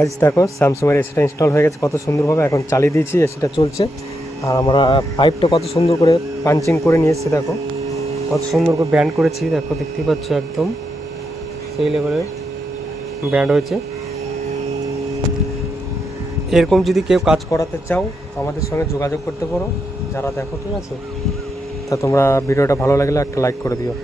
আজ দেখো স্যামসাংয়ের এসিটা ইনস্টল হয়ে গেছে কত সুন্দরভাবে, এখন চালিয়ে দিয়েছি, এসিটা চলছে। আর আমরা পাইপটা কত সুন্দর করে পাঞ্চিং করে নিয়ে এসেছি, দেখো কত সুন্দর করে ব্যান্ড করেছি, দেখো দেখতেই পাচ্ছ একদম সেই লেভেলের ব্যান্ড হয়েছে। এরকম যদি কেউ কাজ করাতে চাও আমাদের সঙ্গে যোগাযোগ করতে পারো যারা দেখো, ঠিক আছে? তা তোমরা ভিডিওটা ভালো লাগলে একটা লাইক করে দিও।